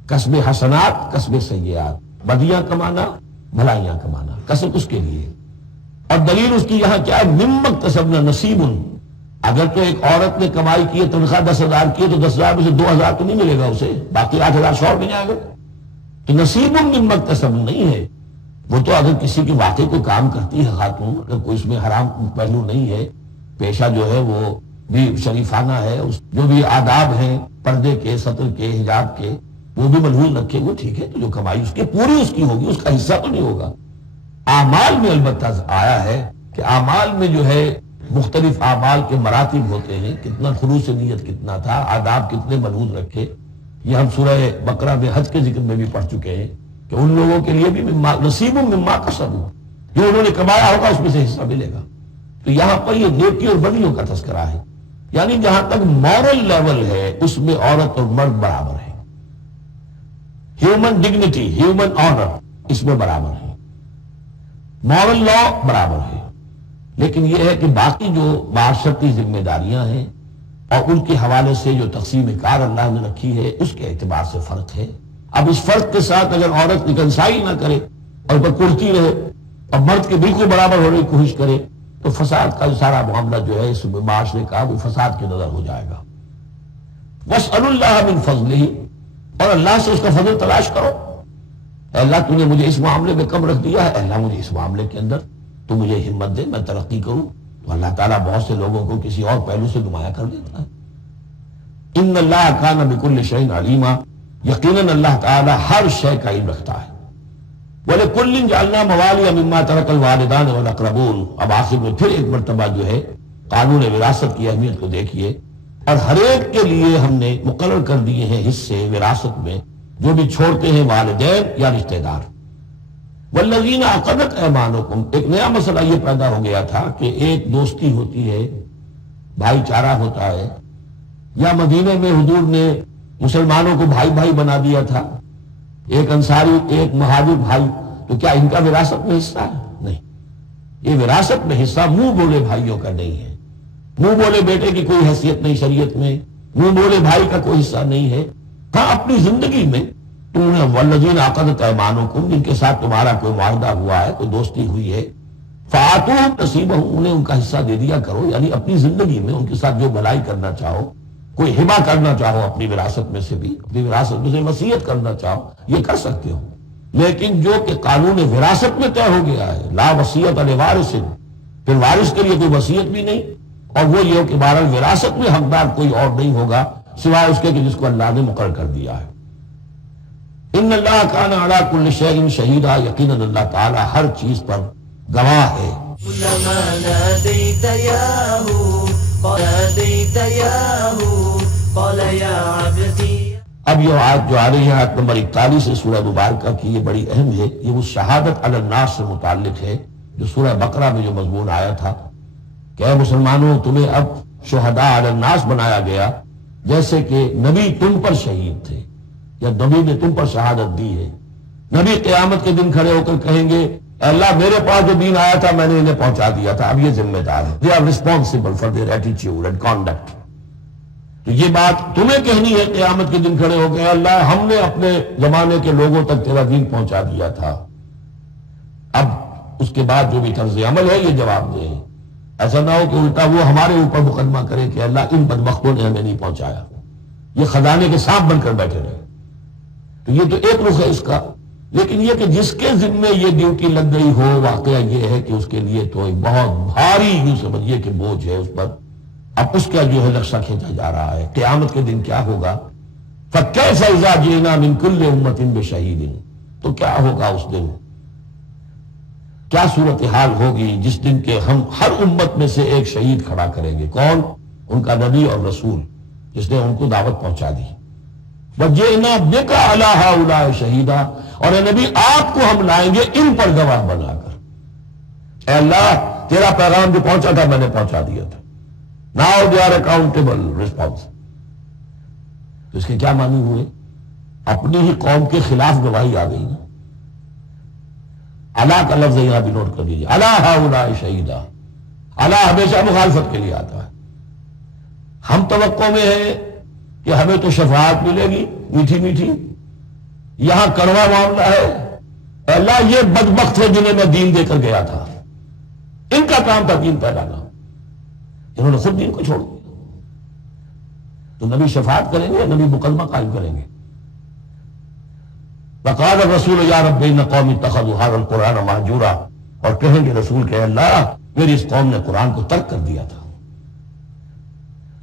کسب حسنات کسب سیئات، بدیاں کمانا بھلائیاں کمانا، کسب اس کے لیے. اور دلیل اس کی یہاں کیا ہے، مما اکتسبنا نصیب. اگر تو ایک عورت نے کمائی کی ہے تنخواہ 10,000 کی ہے تو 10,000 میں سے 2,000 تو نہیں ملے گا اسے، باقی 8,000 شوہر میں جائے گا. تو نصیب مما اکتسبنا نہیں ہے وہ. تو اگر کسی کی واقعی کوئی کام کرتی ہے خاتون، اگر کوئی اس میں حرام پہلو نہیں ہے، پیشہ جو ہے وہ بھی شریفانہ ہے، جو بھی آداب ہیں پردے کے، سطر کے، حجاب کے، وہ بھی ملحوظ رکھے وہ ٹھیک ہے. تو جو کمائی اس کی پوری اس کی ہوگی، اس کا حصہ تو نہیں ہوگا. اعمال میں البتہ آیا ہے کہ اعمال میں جو ہے مختلف اعمال کے مراتب ہوتے ہیں، کتنا خلوص نیت کتنا تھا، آداب کتنے ملحوظ رکھے. یہ ہم سورہ بقرہ میں حج کے ذکر میں بھی پڑھ چکے ہیں کہ ان لوگوں کے لیے بھی نصیب مما کسبوا، جو انہوں نے کمایا ہوگا اس میں سے حصہ ملے گا. تو یہاں پر یہ نیکی اور بدیوں کا تذکرہ ہے، یعنی جہاں تک مورل لیول ہے اس میں عورت اور مرد برابر ہیں. ہیومن ڈگنیٹی، ہیومن آنر اس میں برابر ہے، مورل لا برابر ہے. لیکن یہ ہے کہ باقی جو معاشرتی ذمہ داریاں ہیں اور ان کے حوالے سے جو تقسیم کار اللہ نے رکھی ہے اس کے اعتبار سے فرق ہے. اب اس فرق کے ساتھ اگر عورت نکنسائی نہ کرے اور کرتی رہے اور مرد کے بالکل برابر ہونے کی کوشش کرے تو فساد کا سارا معاملہ جو ہے اس معاشرے کا وہ فساد کے نظر ہو جائے گا. وَاسْأَلُوا اللَّهَ مِن فَضْلِهِ، اور اللہ سے اس کا فضل تلاش کرو. اے اللہ تو نے مجھے اس معاملے میں کم رکھ دیا ہے، اے اللہ مجھے اس معاملے کے اندر تو مجھے ہمت دے، میں ترقی کروں. تو اللہ تعالیٰ بہت سے لوگوں کو کسی اور پہلو سے نمایاں کر دیتا ہے. ان اللہ کان بکل شیء علیما، یقیناً اللہ تعالیٰ ہر شے کا علم رکھتا ہے. وَلِكُلٍّ جَعَلْنَا مَوَالِيَ مِمَّا تَرَكَ الْوَالِدَانُ وَالْأَقْرَبُونَ. اب آخر میں پھر ایک مرتبہ جو ہے قانون وراثت کی اہمیت کو دیکھیے، اور ہر ایک کے لیے ہم نے مقرر کر دیے ہیں حصے وراثت میں جو بھی چھوڑتے ہیں والدین یا رشتہ دار. والذین عقدت ایمانکم، ایک نیا مسئلہ یہ پیدا ہو گیا تھا کہ ایک دوستی ہوتی ہے، بھائی چارہ ہوتا ہے، یا مدینے میں حضور نے مسلمانوں کو بھائی بھائی بنا دیا تھا، ایک انصاری ایک مہاجر بھائی، تو کیا ان کا وراثت میں حصہ ہے؟ نہیں. یہ وراثت میں حصہ منہ بولے بھائیوں کا نہیں ہے. منہ بولے بیٹے کی کوئی حیثیت نہیں شریعت میں، منہ بولے بھائی کا کوئی حصہ نہیں ہے. ہاں اپنی زندگی میں تم نے والذین عقدت ایمانکم، جن کے ساتھ تمہارا کوئی معاہدہ ہوا ہے، کوئی دوستی ہوئی ہے، فآتوہم نصیبہم، انہیں ان کا حصہ دے دیا کرو. یعنی اپنی زندگی میں ان کے ساتھ جو بھلائی کرنا چاہو، کوئی ہبہ کرنا چاہو اپنی وراثت میں سے بھی، اپنی وراثت میں سے وصیت کرنا چاہو، یہ کر سکتے ہو. لیکن جو کہ قانون وراثت میں طے ہو گیا ہے، لا وصیت لوارث، پھر وارث کے لیے کوئی وصیت بھی نہیں، اور وہ یہ کہ بہرحال وراثت میں حقدار کوئی اور نہیں ہوگا سوائے اس کے کہ جس کو اللہ نے مقرر کر دیا ہے. ان اللہ کان علی کل شیء شہیدا، یقیناً اللہ تعالیٰ ہر چیز پر گواہ ہے. كلما ناديت ياه قال ناديت ياه قال يا عبدي. اب یہ آیت جو آ رہی ہے آیت نمبر 41 سے سورہ مبارکہ کی، یہ بڑی اہم ہے. یہ وہ شہادت علی الناس سے متعلق ہے جو سورہ بقرہ میں جو مضمون آیا تھا کہ اے مسلمانوں تمہیں اب شہداء علی الناس بنایا گیا، جیسے کہ نبی تم پر شہید تھے یا نبی نے تم پر شہادت دی ہے. نبی قیامت کے دن کھڑے ہو کر کہیں گے اے اللہ میرے پاس جو دین آیا تھا میں نے انہیں پہنچا دیا تھا، اب یہ ذمہ دار ہے. They are responsible for their attitude and conduct. تو یہ بات تمہیں کہنی ہے قیامت کے دن کھڑے ہو گئے اللہ ہم نے اپنے زمانے کے لوگوں تک تیرا دین پہنچا دیا تھا. اب اس کے بعد جو بھی طرز عمل ہے یہ جواب دے. ایسا نہ ہو کہ الٹا وہ ہمارے اوپر مقدمہ کرے کہ اللہ ان بدبختوں نے ہمیں نہیں پہنچایا، یہ خزانے کے سانپ بن کر بیٹھے رہے. تو یہ تو ایک رخ ہے اس کا. لیکن یہ کہ جس کے ذمے یہ ڈیوٹی لگ گئی ہو، واقعہ یہ ہے کہ اس کے لیے تو ایک بہت بھاری یوں سمجھیے کہ بوجھ ہے اس پر. اب اس کا جو ہے نقشہ کھینچا جا رہا ہے قیامت کے دن کیا ہوگا. فَكَيْفَ إِذَا جِئْنَا مِن كُلِّ أُمَّةٍ بِشَهِيدٍ، تو کیا ہوگا اس دن کیا صورتحال ہوگی جس دن کے ہم ہر امت میں سے ایک شہید کھڑا کریں گے. کون؟ ان کا نبی اور رسول جس نے ان کو دعوت پہنچا دی. وَجِئْنَا بِكَ عَلَىٰ هَٰؤُلَاءِ شَهِيدًا، اور اے نبی آپ کو ہم لائیں گے ان پر گواہ بنا کر. اے اللہ تیرا پیغام جو پہنچا تھا میں نے پہنچا دیا تھا. Now they are accountable response. تو اس کے کیا معنی ہوئے؟ اپنی ہی قوم کے خلاف گواہی آ گئی نا. اللہ کا لفظ یہاں بھی نوٹ کر لیجیے، عَلَىٰ هَٰؤُلَاءِ شَهِيدًا. اللہ ہمیشہ مخالفت کے لیے آتا ہے. ہم توقع میں ہیں کہ ہمیں تو شفاعت ملے گی میٹھی میٹھی، یہاں کڑوا معاملہ ہے. اے اللہ یہ بدبخت ہے جنہیں میں دین دے کر گیا تھا، ان کا کام تھا دین پھیلانا، انہوں نے خود دین کو چھوڑ دیا. تو نبی شفاعت کریں گے، نبی مقدمہ قائم کریں گے. وقال الرسول یا رب ان قوم اتخذوا هذا القرآن مہجورا، اور کہیں گے رسول کہ اللہ میری اس قوم نے قرآن کو ترک کر دیا تھا.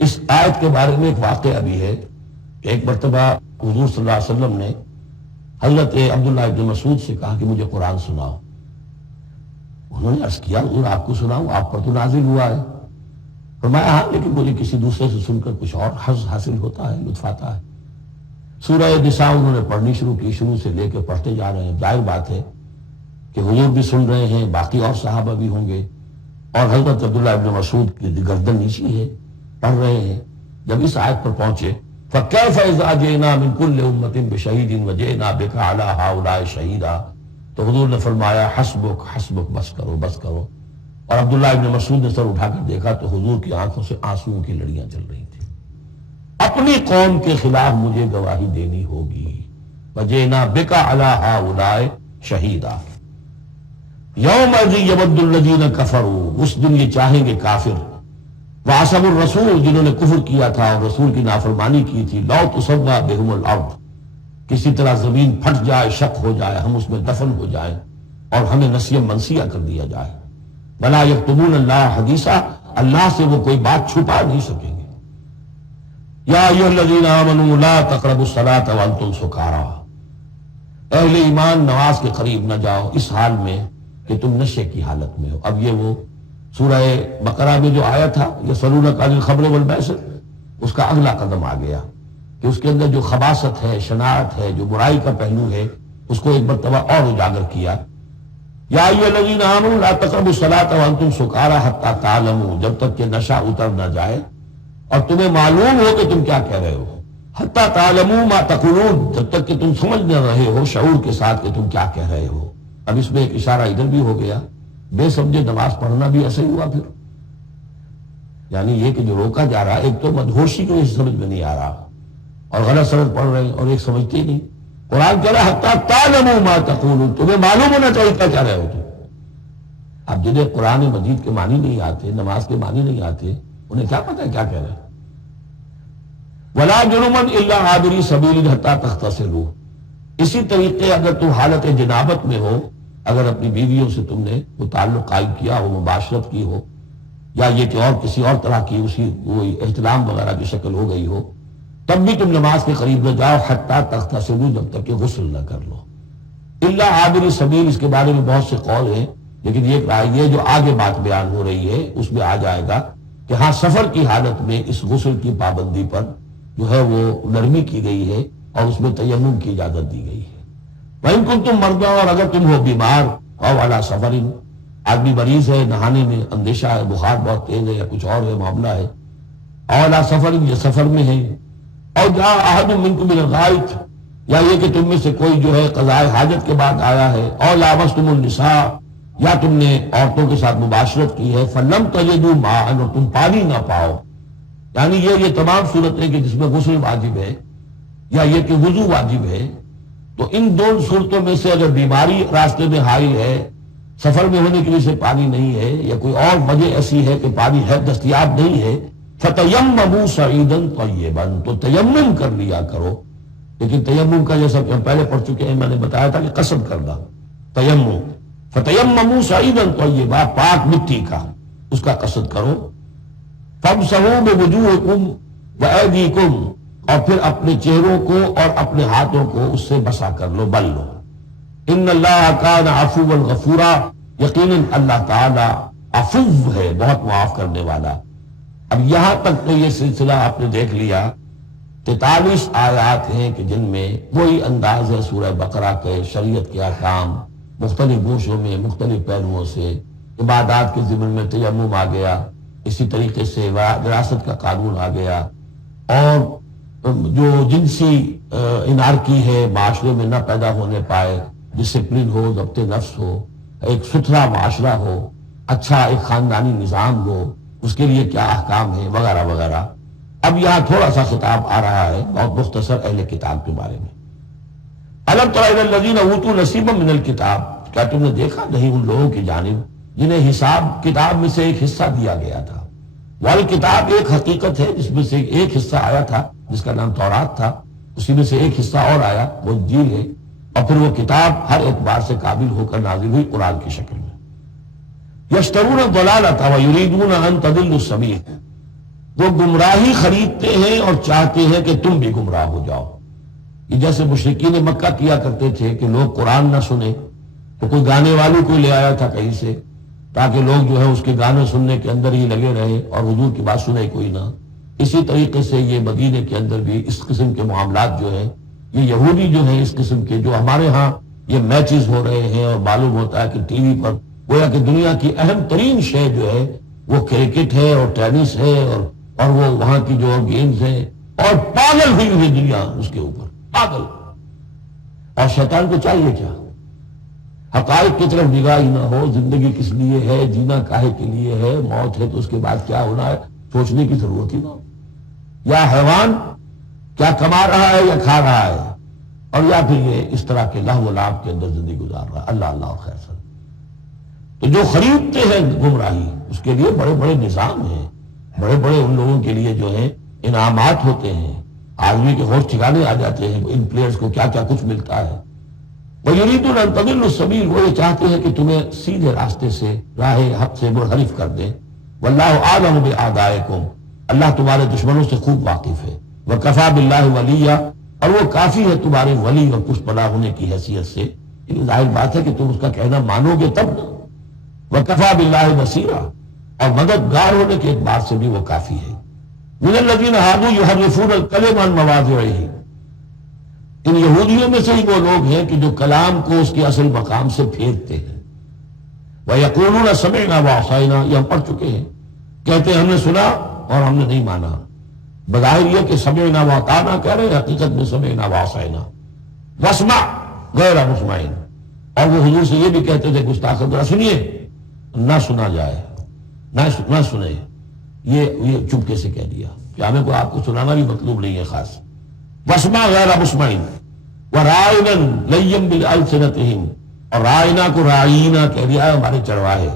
اس آیت کے بارے میں ایک واقعہ بھی ہے کہ ایک مرتبہ حضور صلی اللہ علیہ وسلم نے حضرت عبداللہ ابن مسعود سے کہا کہ مجھے قرآن سناؤ. انہوں نے عرض کیا حضور آپ کو سناؤں، آپ پر تو نازل ہوا ہے. فرمایا ہاں لیکن مجھے کسی دوسرے سے سن کر کچھ اور حظ حاصل ہوتا ہے، لطف آتا ہے. سورہ نساء انہوں نے پڑھنی شروع کی، شروع سے لے کے پڑھتے جا رہے ہیں. ظاہر بات ہے کہ حضور بھی سن رہے ہیں، باقی اور صحابہ بھی ہوں گے، اور حضرت عبداللہ ابن مسعود کی گردن نیچی ہے، پڑھ رہے ہیں. جب اس آیت پر پہنچے فَكَيْفَ إِذَا جِئْنَا مِن كُلِّ أُمَّةٍ بِشَهِيدٍ وَجِئْنَا بِكَ عَلَىٰ هَٰؤُلَاءِ شَهِيدًا، تو حضور نے فرمایا حسبک حسبک، بس کرو بس کرو. اور عبداللہ ابن مسعود نے سر اٹھا کر دیکھا تو حضور کی آنکھوں سے آنسوؤں کی لڑیاں چل رہی تھیں. اپنی قوم کے خلاف مجھے گواہی دینی ہوگی. وَجِئْنَا بِكَ عَلَىٰ هَٰؤُلَاءِ شَهِيدًا يَوْمَئِذٍ يَوَدُّ الَّذِينَ كَفَرُوا، اس دن یہ چاہیں گے کافر، وَعَصَوُا الرَّسُولَ جنہوں نے کفر کیا تھا اور رسول کی نافرمانی کی تھی، لَوْ تُسَوَّىٰ بِهِمُ الْأَرْضُ، کسی طرح زمین پھٹ جائے، شق ہو جائے، ہم اس میں دفن ہو جائیں اور ہمیں نسیہ منسیہ کر دیا جائے. وَلَا يَكْتُمُونَ اللَّهَ حَدِيثًا، اللہ سے وہ کوئی بات چھپا نہیں سکیں گے. یا ایھا الذین آمنوا لا تقربوا الصلاۃ وانتم سکارى، اہل ایمان نماز کے قریب نہ جاؤ اس حال میں کہ تم نشے کی حالت میں ہو. اب یہ وہ سورہ بقرہ میں جو آیا تھا یسألونک عن الخمر والمیسر، اس کا اگلا قدم آ گیا کہ اس کے اندر جو خباثت ہے، شناعت ہے، جو برائی کا پہلو ہے، اس کو ایک مرتبہ اور اجاگر کیا. یا ایھا الذین آمنوا لا تقربوا الصلاۃ وانتم سکارى حتی تعلموا، جب تک کہ نشہ اتر نہ جائے اور تمہیں معلوم ہو کہ تم کیا کہہ رہے ہو. حتی تعلموا ما تقولون، جب تک کہ تم سمجھ نہ رہے ہو شعور کے ساتھ کہ تم کیا کہہ رہے ہو. اب اس میں ایک اشارہ ادھر بھی ہو گیا، بے سمجھے نماز پڑھنا بھی ایسے ہی ہوا. پھر یعنی یہ کہ جو روکا جا رہا ہے، ایک تو مدہوشی کو اس سمجھ میں نہیں آ رہا اور غلط سمجھ پڑھ رہے ہیں، اور ایک سمجھتے ہی نہیں. قرآن کہہ رہا ہے حتی تعلموا ما تقولون، تمہیں معلوم ہونا چاہیے کیا کہہ رہے ہو تم. اب جنہیں قرآن مجید کے معنی نہیں آتے، نماز کے معنی نہیں آتے، انہیں کیا پتہ ہے کیا کہہ رہے ہیں. وَلَا جُنُبًا إِلَّا عَابِرِي سَبِيلٍ حَتَّىٰ تَغْتَسِلُوا، اسی طریقے اگر تم حالت جنابت میں ہو، اگر اپنی بیویوں سے تم نے وہ تعلق قائم کیا ہو، مباشرت کی ہو، یا یہ کہ اور کسی اور طرح کی اسی کوئی احتلام وغیرہ کی شکل ہو گئی ہو، تب بھی تم نماز کے قریب نہ جاؤ حتیٰ تغتسلوا، جب تک کہ غسل نہ کر لو. الا عابر سبیل، اس کے بارے میں بہت سے قول ہیں، لیکن یہ جو آگے بات بیان ہو رہی ہے اس میں آ جائے گا کہ ہاں سفر کی حالت میں اس غسل کی پابندی پر جو ہے وہ نرمی کی گئی ہے اور اس میں تیمم کی اجازت دی گئی ہے. وَإِن كُنتُم مَرْضَىٰ، اور اگر تم ہو بیمار، او علی سفر، آدمی مریض ہے، نہانے میں اندیشہ ہے، بخار بہت تیز ہے یا کچھ اور ہے معاملہ ہے، او علی سفر، یہ سفر میں ہے، او جاء احد منکم من الغائط، یا یہ کہ تم میں سے کوئی جو ہے قضاء حاجت کے بعد آیا ہے، او لامستم النساء، یا تم نے عورتوں کے ساتھ مباشرت کی ہے، فلم تجدوا ماء، اور تم پانی نہ پاؤ. یعنی یہ تمام صورتیں کہ جس میں غسل واجب ہے یا یہ کہ وضو واجب ہے، تو ان دونوں صورتوں میں سے اگر بیماری راستے میں حائل ہے، سفر میں ہونے کی وجہ سے پانی نہیں ہے، یا کوئی اور وجہ ایسی ہے کہ پانی ہے دستیاب نہیں ہے، فَتَيَمَّمُوا صَعِيدًا طَيِّبًا، تو تیمم کر لیا کرو. لیکن تیمم کا جیسا کہ ہم پہلے پڑھ چکے ہیں، میں نے بتایا تھا کہ قصد کرنا تیمم، فَتَيَمَّمُوا صَعِيدًا طَيِّبًا، پاک مٹی کا اس کا قصد کرو. فَامْسَحُوا بِوُجُوهِكُمْ وَأَيْدِيكُمْ، اور پھر اپنے چہروں کو اور اپنے ہاتھوں کو اس سے بسا کر لو، بل لو. ان اللہ کان عفوا غفورا، یقیناً اللہ تعالیٰ عفو ہے، بہت معاف کرنے والا۔ اب یہاں تک تو یہ سلسلہ آپ نے دیکھ لیا، 43 آیات ہیں کہ جن میں وہی انداز ہے سورہ بقرہ کے، شریعت کے احکام مختلف گوشوں میں مختلف پہلوؤں سے، عبادات کے ضمن میں تیمم آ گیا، اسی طریقے سے وراثت کا قانون آ گیا، اور جو جنسی انارکی ہے معاشرے میں نہ پیدا ہونے پائے، ڈسپلن ہو، ضبط نفس ہو، ایک ستھرا معاشرہ ہو، اچھا ایک خاندانی نظام ہو، اس کے لیے کیا احکام ہیں وغیرہ وغیرہ۔ اب یہاں تھوڑا سا خطاب آ رہا ہے بہت مختصر اہل کتاب کے بارے میں۔ الم تر الی الذین اوتوا نصیبا من الکتاب، کیا تم نے دیکھا نہیں ان لوگوں کی جانب جنہیں حساب کتاب میں سے ایک حصہ دیا گیا تھا۔ والکتاب ایک حقیقت ہے جس میں سے ایک حصہ آیا تھا جس کا نام تورات تھا، اسی میں سے ایک حصہ اور آیا وہ انجیل ہے، اور پھر وہ کتاب ہر اعتبار سے قابل ہو کر نازل ہوئی قرآن کی شکل میں۔ یشترون الضلالۃ ویریدون ان تضلوا السبیل، وہ گمراہی خریدتے ہیں اور چاہتے ہیں کہ تم بھی گمراہ ہو جاؤ۔ یہ جیسے مشرکین مکہ کیا کرتے تھے کہ لوگ قرآن نہ سنیں تو کوئی گانے والی کوئی لے آیا تھا کہیں سے، تاکہ لوگ جو ہے اس کے گانے سننے کے اندر ہی لگے رہے اور حضور کی بات سنے کوئی نہ۔ اسی طریقے سے یہ مدینے کے اندر بھی اس قسم کے معاملات جو ہیں، یہ یہودی جو ہیں اس قسم کے، جو ہمارے ہاں یہ میچز ہو رہے ہیں اور معلوم ہوتا ہے کہ ٹی وی پر گویا کہ دنیا کی اہم ترین شے جو ہے وہ کرکٹ ہے اور ٹینس ہے اور وہ وہاں کی جو گیمز ہیں، اور پاگل ہوئی ہوئی دنیا اس کے اوپر پاگل۔ اور شیطان کو چاہیے کیا؟ حقائق کی طرف نگاہ ہی نہ ہو، زندگی کس لیے ہے، جینا کاہے کے لیے ہے، موت ہے تو اس کے بعد کیا ہونا ہے سوچنے کی ضرورت ہی نہ ہو۔ یا حیوان کیا کما رہا ہے یا کھا رہا ہے، اور یا پھر یہ اس طرح کے لہو و لعب کے اندر زندگی گزار رہا ہے۔ اللہ اللہ اور خیر سر۔ تو جو خریدتے ہیں گمراہی، اس کے لیے بڑے بڑے نظام ہیں، بڑے بڑے ان لوگوں کے لیے جو ہیں انعامات ہوتے ہیں، آدمی کے ہوش ٹھکانے آ جاتے ہیں ان پلیئرز کو کیا کیا کچھ ملتا ہے۔ وَيُرِيدُونَ أَن تَضِلُّوا السَّبِيلَ، وہ یہ چاہتے ہیں کہ تمہیں سیدھے راستے سے راہ حق سے منحرف کر دیں۔ وَاللَّهُ أَعْلَمُ بِأَعْدَائِكُمْ، اللہ تمہارے دشمنوں سے خوب واقف ہے۔ وَكَفَى بِاللَّهِ وَلِيًّا، اور وہ کافی ہے تمہارے ولی اور پشت پناہ ہونے کی حیثیت سے۔ یہ ظاہر بات ہے کہ تم اس کا کہنا مانو گے تب نا۔ وَكَفَى بِاللَّهِ بَصِيرًا، اور مددگار ہونے کے اعتبار سے بھی وہ کافی ہے۔ مِنَ الَّذِينَ هَادُوا يُحَرِّفُونَ الْكَلِمَ عَن مَّوَاضِعِهِ، ان یہودیوں میں سے ہی وہ لوگ ہیں کہ جو کلام کو اس کے اصل مقام سے پھیرتے ہیں۔ وَيَقُولُونَ سَمِعْنَا وَعَصَيْنَا، یہ ہم پڑھ چکے ہیں، کہتے ہیں ہم نے سنا اور ہم نے نہیں مانا۔ بظاہر یہ کہ سمعنا وَأَطَعْنَا کہہ رہے ہیں، حقیقت میں سمعنا وَعَصَيْنَا۔ وَاسْمَعْ غَيْرَ مُسْمَعٍ، اور وہ حضور سے یہ بھی کہتے تھے گستاخ ذرا سنیے، نہ سنا جائے، نہ سنے۔ یہ چپکے سے کہہ دیا کہ ہمیں کو آپ کو سنانا بھی مطلوب نہیں ہے خاص۔ وَاسْمَعْ غَيْرَ مُسْمَعٍ وَرَاعِنًا لَيًّا بِأَلْسِنَتِهِمْ، اور رائنا کو رائینا کہہ دیا ہے ہمارے چرواہے،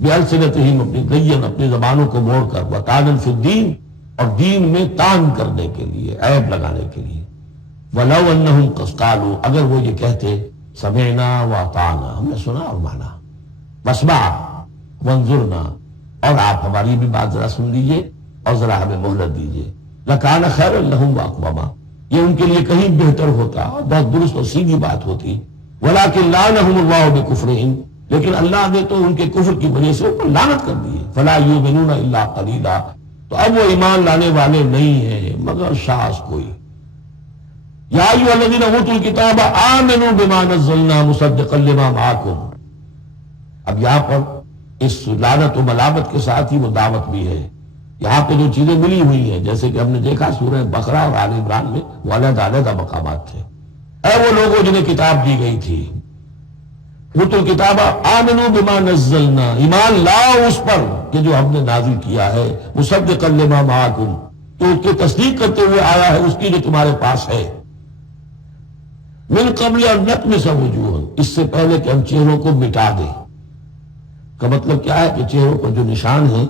بِأَلْسِنَتِهِمْ اپنی لَيًّا اپنی زبانوں کو موڑ کر، وَطَعْنًا فِي الدِّينِ، اور دین میں طعن کرنے کے لیے، عیب لگانے کے لیے۔ وَلَوْ أَنَّهُمْ قَالُوا، اگر وہ یہ کہتے سمعنا وَأَطَعْنَا، ہم نے سنا اور مانا، وَاسْمَعْ وَانظُرْنَا، اور آپ ہماری بھی بات ذرا سن لیجئے اور ذرا ہمیں مہلت دیجئے، لَكَانَ خَيْرًا لَهُمْ وَأَقْوَمَ، یہ ان کے لیے کہیں بہتر ہوتا اور بہت درست اور سیدھی بات ہوتی۔ وَلَكِنْ لَعَنَهُمُ اللَّهُ بِكُفْرِهِمْ، لیکن اللہ نے تو ان کے کفر کی وجہ سے اوپر لعنت کر دی ہے۔ فَلَا يُؤْمِنُونَ إِلَّا قَلِيلًا، تو اب وہ ایمان لانے والے نہیں ہیں مگر شاذ کوئی۔ یا ایھا الذین اوتوا الکتاب آمنوا بما نزلنا مصدقا لما معکم، اب یہاں پر اس لعنت و ملامت کے ساتھ ہی وہ دعوت بھی ہے۔ یہاں پہ جو چیزیں ملی ہوئی ہیں جیسے کہ ہم نے دیکھا سورہ بقرہ اور آل عمران میں وہ علیحدہ علیحدہ مقامات تھے۔ اے وہ لوگوں جنہیں کتاب دی گئی تھی، اوتوا الکتاب آمنوا بما نزلنا، ایمان لاؤ اس پر کہ جو ہم نے نازل کیا ہے، مصدقا لما معکم، تو اس کی تصدیق کرتے ہوئے آیا ہے اس کی جو تمہارے پاس ہے۔ من قبل ان نطمس وجوہا، اس سے پہلے کہ ہم چہروں کو مٹا دیں۔ کا مطلب کیا ہے کہ چہروں پر جو نشان ہیں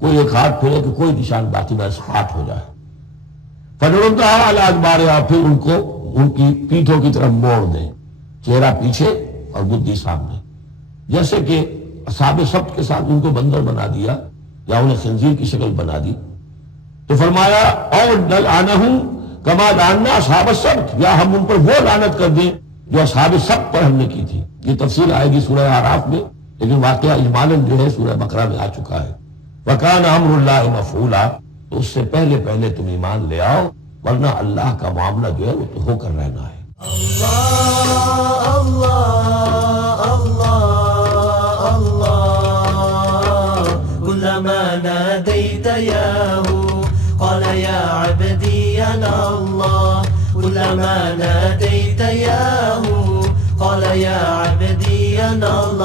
کوئی ایک ہاتھ پھیرے کہ کوئی نشان باقی نہ اسپاٹ ہو جائے۔ فنردھا علی ادبارہا، پھر ان کو ان کی پیٹھوں کی طرف موڑ دیں، چہرہ پیچھے اور بدھی سامنے، جیسے کہ اصحاب سبت کے ساتھ ان کو بندر بنا دیا یا انہیں خنزیر کی شکل بنا دی۔ تو فرمایا اور نلعنہم کما لعنا اصحاب السبت، یا ہم ان پر وہ لعنت کر دیں جو اصحاب سبت پر ہم نے کی تھی۔ یہ تفصیل آئے گی سورہ اعراف میں لیکن واقعہ اجمالاً جو ہے سورہ بقرہ میں آ چکا ہے، وَكَانَ أَمْرُ اللَّهِ مَفْعُولًا، تو اس سے پہلے تم ایمان لے آؤ، ورنہ اللہ کا معاملہ جو ہے وہ تو ہو کر رہنا ہے۔ اللہ اللہ اللہ اللہ كلما ناديت ياه قال يا عبدي أنا الله كلما ناديت ياه قال يا عبدي أنا الله